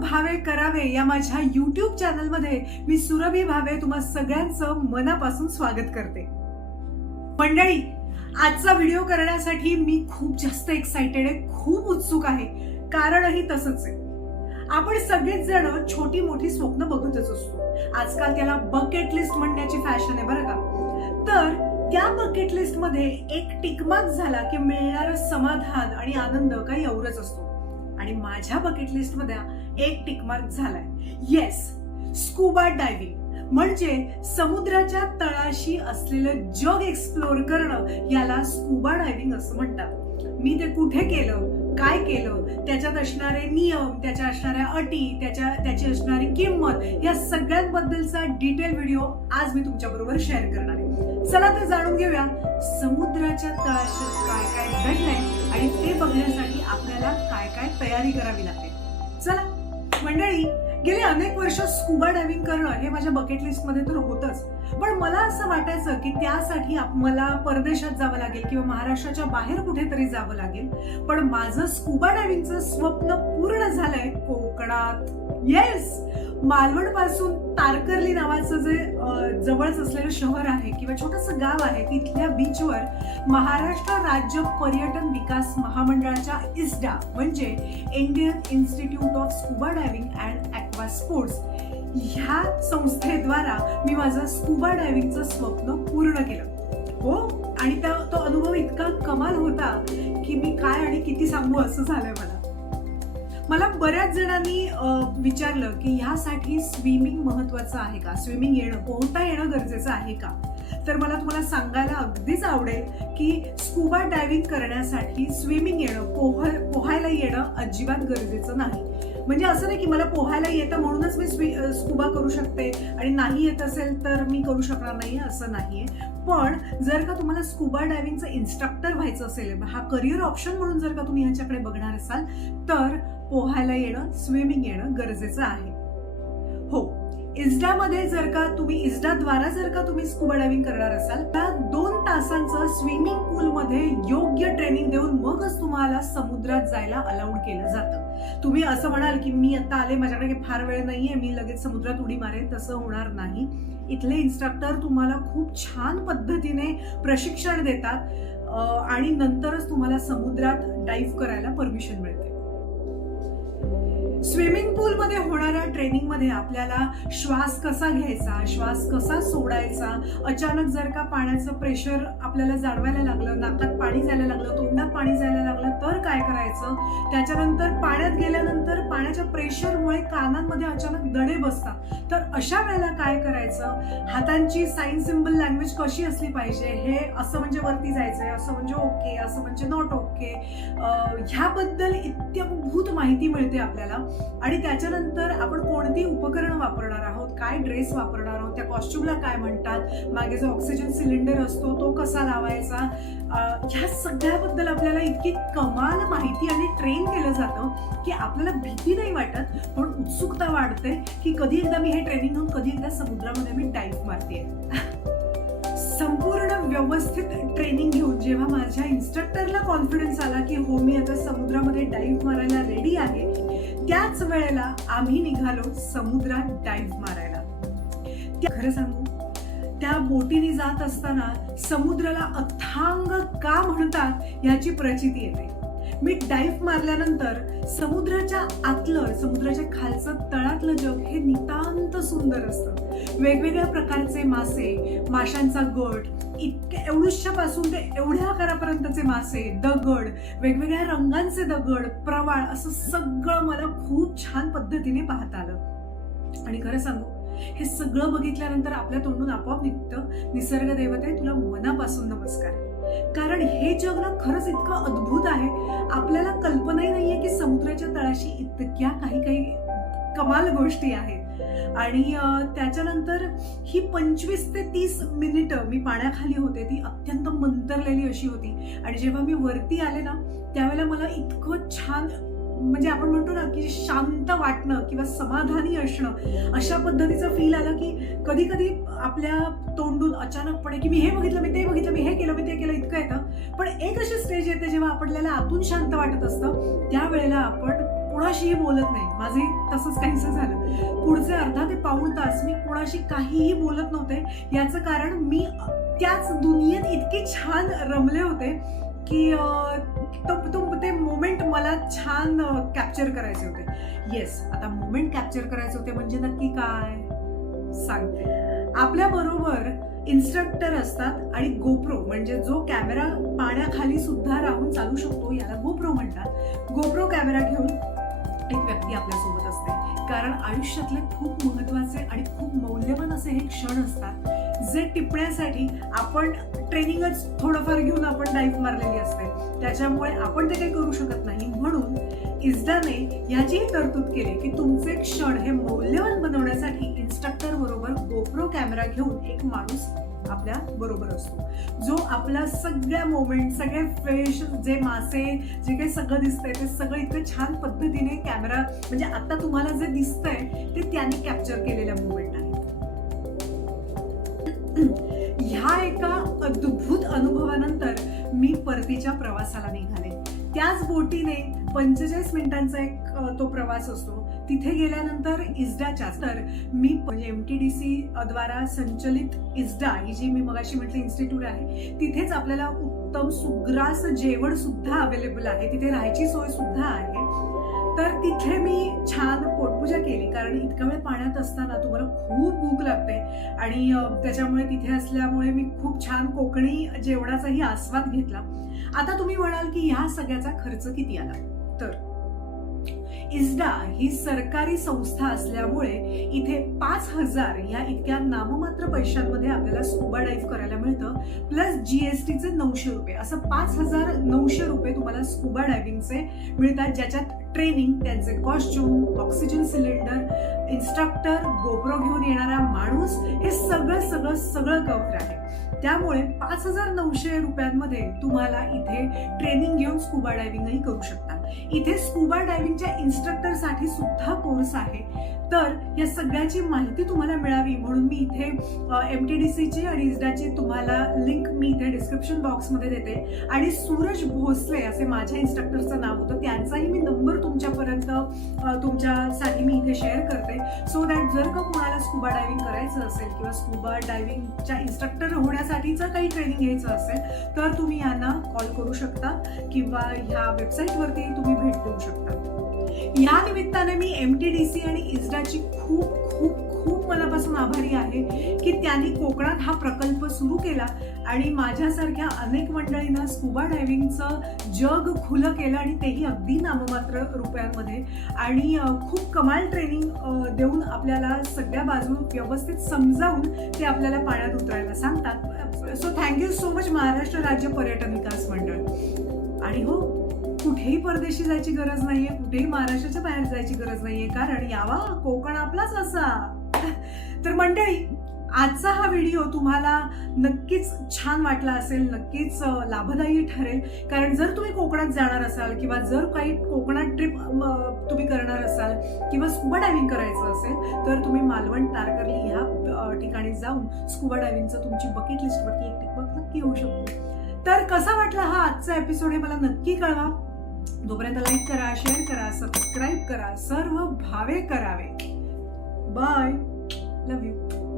भावे करावे या माझ्या YouTube चॅनलमध्ये मी सुरभी भावे तुम्हा सगळ्यांचं मनापासून स्वागत करते. मंडळी, आजचा व्हिडिओ करण्यासाठी मी खूप जास्त एक्साइटेड आहे, खूप उत्सुक आहे. कारणही तसंच आहे. आपण सगळेच जण छोटी मोठी स्वप्न बघतच असतो. आजकाल त्याला बकेट लिस्ट म्हणण्याची फॅशन आहे बरं का. तर त्या बकेट लिस्ट मध्ये एक टिकमार्क झाला की मिळणारं समाधान आणि आनंद काही एवढंच असतो. आणि माझ्या बकेट लिस्ट मध्ये एक टिकमार्क झालाय. येस, स्कुबा डायव्हिंग म्हणजे समुद्राच्या तळाशी असलेलं जग एक्सप्लोर करणं याला स्कुबा डायव्हिंग असं म्हणतात. मी ते कुठे केलं, काय केलं, त्याच्यात असणारे नियम, त्याच्या असणाऱ्या अटी, त्याची असणारी किंमत या सगळ्यांबद्दलचा डिटेल व्हिडिओ आज मी तुमच्या बरोबर शेअर करणार आहे. चला तर जाणून घेऊया समुद्राच्या तळाशी काय काय घडलंय आणि ते बघण्यासाठी आपल्याला काय काय तयारी करावी लागते. चला मंडळी, गेली अनेक वर्ष स्कुबा डायव्हिंग करणं हे माझ्या बकेट लिस्ट मध्ये तर होतच. पण मला असं वाटायचं की त्यासाठी मला परदेशात जावं लागेल किंवा महाराष्ट्राच्या बाहेर कुठेतरी जावं लागेल. पण माझं स्कुबा डायव्हिंगचं स्वप्न पूर्ण झालंय कोकणात. येस, मालवण पासून तारकर्ली नावाचं जे जवळच असलेलं शहर आहे किंवा छोटंसं गाव आहे, तिथल्या बीचवर महाराष्ट्र राज्य पर्यटन विकास महामंडळाच्या इस्डा म्हणजे Indian institute of scuba diving and aqua sports ह्या संस्थेद्वारा मी माझं स्कुबा डायव्हिंगचं स्वप्न पूर्ण केलं. हो, आणि तो अनुभव इतका कमाल होता की मी काय आणि किती सांगू असं झालंय मला बऱ्याच जणांनी विचारलं की ह्यासाठी स्विमिंग महत्वाचं आहे का, स्विमिंग येणं, पोहता येणं गरजेचं आहे का. तर मला तुम्हाला सांगायला अगदीच आवडेल की स्कुबा डायव्हिंग करण्यासाठी स्विमिंग येणं, पोहायला येणं अजिबात गरजेचं नाही. म्हणजे असं नाही की मला पोहायला येतं म्हणूनच मी स्कुबा करू शकते आणि नाही येत असेल तर मी करू शकणार नाही, असं नाहीये. पण जर का तुम्हाला स्कुबा डायव्हिंगचं इन्स्ट्रक्टर व्हायचं असेल, हा करिअर ऑप्शन म्हणून जर का तुम्ही ह्याच्याकडे बघणार असाल तर पोहायला येणं, स्विमिंग येणं गरजेचं आहे. हो, इस्डामध्ये इस्डाद्वारा जर का तुम्ही स्कुबा डायव्हिंग करणार असाल तर 2 तासांचं स्विमिंग पूलमध्ये योग्य ट्रेनिंग देऊन मगच तुम्हाला समुद्रात जायला अलाउड केलं जातं. तुम्ही असं म्हणाल की मी आता आले, माझ्याकडे फार वेळ नाहीये, मी लगेच समुद्रात उडी मारेन, तसं होणार नाही. इथले इन्स्ट्रक्टर तुम्हाला खूप छान पद्धतीने प्रशिक्षण देतात आणि नंतरच तुम्हाला समुद्रात डाईव्ह करायला परमिशन मिळते. स्विमिंग पूलमध्ये होणाऱ्या ट्रेनिंगमध्ये आपल्याला श्वास कसा घ्यायचा, श्वास कसा सोडायचा, अचानक जर का पाण्याचं प्रेशर आपल्याला जाणवायला लागलं, नाकात पाणी जायला लागलं, तोंडात पाणी जायला लागलं तर काय करायचं, त्याच्यानंतर पाण्यात गेल्यानंतर पाण्याच्या प्रेशरमुळे कानांमध्ये अचानक दडे बसतात तर अशा वेळेला काय करायचं, हातांची साइन सिम्बल लँग्वेज कशी असली पाहिजे, हे असं म्हणजे वरती जायचंय, असं म्हणजे ओके, असं म्हणजे नॉट ओके, ह्याबद्दल इत्यंभूत माहिती मिळते आपल्याला. आणि त्याच्यानंतर आपण कोणती उपकरणं वापरणार आहोत, काय ड्रेस वापरणार आहोत, त्या कॉस्ट्युमला काय म्हणतात, मागे जो ऑक्सिजन सिलेंडर असतो तो कसा लावायचा, ह्या सगळ्याबद्दल आपल्याला इतकी कमाल माहिती आणि ट्रेन केलं जातं की आपल्याला भीती नाही वाटत, पण उत्सुकता वाढते की कधी एकदा मी हे ट्रेनिंग घेऊन कधी एकदा समुद्रामध्ये मी डाईव्ह मारते. संपूर्ण व्यवस्थित ट्रेनिंग घेऊन जेव्हा माझ्या इन्स्ट्रक्टरला कॉन्फिडन्स आला की हो, मी आता समुद्रामध्ये डाईव्ह मारायला रेडी आहे, त्याच वेळेला आम्ही निघालो समुद्रात डाईव्ह मारायला. खरं सांगू, त्या बोटीने जात असताना समुद्राला अथांग का म्हणतात याची प्रचिती येते. मी डाईव्ह मारल्यानंतर समुद्राच्या खालचं तळातलं जग हे नितांत सुंदर असतं. वेगवेगळ्या प्रकारचे मासे, माशांचा गट, इतक्या एवढ्यापासून ते एवढ्या आकारापर्यंतचे मासे, दगड, वेगवेगळ्या रंगांचे दगड, प्रवाळ, असं सगळं मला खूप छान पद्धतीने पाहता आलं. आणि खरं सांगू, हे सगळं बघितल्यानंतर आपल्या तोंडून आपोआप निघतं, निसर्ग देवते तुला मनापासून नमस्कार. कारण हे जग ना खरंच इतकं अद्भुत आहे, आपल्याला कल्पनाही नाहीये की समुद्राच्या तळाशी इतक्या काही कमाल गोष्टी आहेत. आणि त्याच्यानंतर ही 25 ते 30 मिनिटं मी पाण्याखाली होते, ती अत्यंत मंतरलेली अशी होती. आणि जेव्हा मी वरती आले ना त्यावेळेला मला इतकं छान, म्हणजे आपण म्हणतो ना की शांत वाटणं किंवा समाधानी असणं, अशा पद्धतीचा फील आला की कधी कधी आपल्या तोंडून अचानकपणे की मी हे बघितलं, मी ते बघितलं, मी हे केलं, मी ते केलं, इतकं येतं. पण एक अशी स्टेज येते जेव्हा आपल्याला आतून शांत वाटत असतं, त्यावेळेला आपण कोणाशीही बोलत नाही. माझंही तसंच काहीसं झालं. पुढचे अर्धा ते पाऊण तास मी कोणाशी काहीही बोलत नव्हते. याचं कारण मी त्याच दुनियेत इतकी छान रमले होते की ते मोमेंट मला छान कॅप्चर करायचे होते. येस, आता मोमेंट कॅप्चर करायचे होते म्हणजे नक्की काय सांगते. आपल्या बरोबर इन्स्ट्रक्टर असतात आणि गोप्रो म्हणजे जो कॅमेरा पाण्याखाली सुद्धा राहून चालू शकतो, याला गोप्रो म्हणतात. गोप्रो कॅमेरा घेऊन एक व्यक्ती आपल्यासोबत असते. कारण आयुष्यातले खूप महत्वाचे आणि खूप मौल्यवान असे हे क्षण असतात जे टिपण्यासाठी आपण ट्रेनिंगच थोडंफार घेऊन आपण डाईव्ह मारलेली असते. त्याच्यामुळे आपण ते काही करू शकत नाही. म्हणून इस्डाने याचीही तरतूद केली की तुमचे क्षण हे मौल्यवान बनवण्यासाठी इन्स्ट्रक्टर बरोबर गोप्रो कॅमेरा घेऊन एक माणूस आपल्या बरोबर असतो, जो आपला सगळ्या मोमेंट, सगळे फिश, जे मासे, जे काही सगळं दिसतंय ते सगळं इतकं छान पद्धतीने कॅमेरा म्हणजे आता तुम्हाला जे दिसतंय ते त्याने कॅप्चर केलेल्या मोमेंट आहे. ह्या एका अद्भुत अनुभवानंतर मी परतीच्या प्रवासाला निघाले. त्याच बोटीने 45 मिनिटांचा एक तो प्रवास असतो. तिथे गेल्यानंतर इस्डाच्याच तर मी MTDC द्वारा संचलित इस्डा ही जी मी मगाशी म्हटलं इन्स्टिट्यूट आहे, तिथेच आपल्याला उत्तम सुग्रास जेवण सुद्धा अवेलेबल आहे. तिथे राहायची सोय सुद्धा आहे. तर तिथे मी छान पोटपूजा केली. कारण इतका वेळ पाण्यात असताना तुम्हाला खूप भूक लागते आणि त्याच्यामुळे तिथे असल्यामुळे मी खूप छान कोकणी जेवणाचाही आस्वाद घेतला. आता तुम्ही म्हणाल की ह्या सगळ्याचा खर्च किती आला, तर इस्डा ही सरकारी संस्था असल्यामुळे इथे 5,000 या इतक्या नाममात्र पैशांमध्ये आपल्याला स्कुबा डाईव्ह करायला मिळतं. प्लस GSTचे 900 रुपये, असं 5,900 रुपये तुम्हाला स्कुबा डायव्हिंगचे मिळतात, ज्याच्यात ट्रेनिंग, त्यांचे costume, oxygen cylinder, instructor, GoPro घेऊन येणारा माणूस, हे सगळं कव्हर आहे. त्यामुळे 5,900 रुपयांमध्ये तुम्हाला इथे ट्रेनिंग घेऊन स्कुबा डायव्हिंगही करू शकता. इथे स्कुबा डायव्हिंगच्या इन्स्ट्रक्टरसाठी सुद्धा कोर्स आहे. तर या सगळ्याची माहिती तुम्हाला मिळावी म्हणून मी इथे MTDCची आणि इस्डाची तुम्हाला लिंक मी इथे डिस्क्रिप्शन बॉक्समध्ये देते. आणि सूरज भोसले असे माझ्या इन्स्ट्रक्टरचं नाव होतं, त्यांचाही मी नंबर तुमच्यापर्यंत तुमच्यासाठी मी इथे शेअर करते. सो दॅट जर का कोणाला स्कुबा डायव्हिंग करायचं असेल किंवा स्कुबा डायव्हिंगच्या इन्स्ट्रक्टर होण्यासाठीचं काही ट्रेनिंग घ्यायचं असेल तर तुम्ही यांना कॉल करू शकता किंवा ह्या वेबसाईटवरती तुम्ही भेट देऊ शकता. या निमित्ताने मी MTDC आणि इस्डाची खूप खूप खूप मनापासून आभारी आहे की त्यांनी कोकणात हा प्रकल्प सुरू केला आणि माझ्यासारख्या अनेक मंडळींना स्कुबा डायव्हिंगचं जग खुलं केलं आणि तेही अगदी नाममात्र रुपयांमध्ये. आणि खूप कमाल ट्रेनिंग देऊन आपल्याला सगळ्या बाजू व्यवस्थित समजावून ते आपल्याला पाण्यात उतरायला सांगतात. So thank you so much Maharashtra राज्य पर्यटन विकास मंडळ. आणि हो, कुठेही परदेशी जायची गरज नाहीये, कुठेही महाराष्ट्राच्या बाहेर जायची गरज नाहीये, कारण यावा कोकण आपलाच असा. तर मंडळी, आजचा हा व्हिडिओ तुम्हाला नक्कीच छान वाटला असेल, नक्कीच लाभदायी ठरेल. कारण जर तुम्ही कोकणात जाणार असाल किंवा जर काही कोकणात ट्रिप तुम्ही करणार असाल किंवा स्कुबा डायव्हिंग करायचं असेल तर तुम्ही मालवण, तारकर्ली ह्या ठिकाणी जाऊन स्कुबा डायव्हिंगचं तुमची बकेट लिस्टवरती एक टिक नक्की होऊ शकतो. तर कसा वाटला हा आजचा एपिसोड हे मला नक्की कळवा. तोपर्यंत लाईक करा, शेअर करा, सबस्क्राईब करा, सर्व भावे करावे. Bye, love you.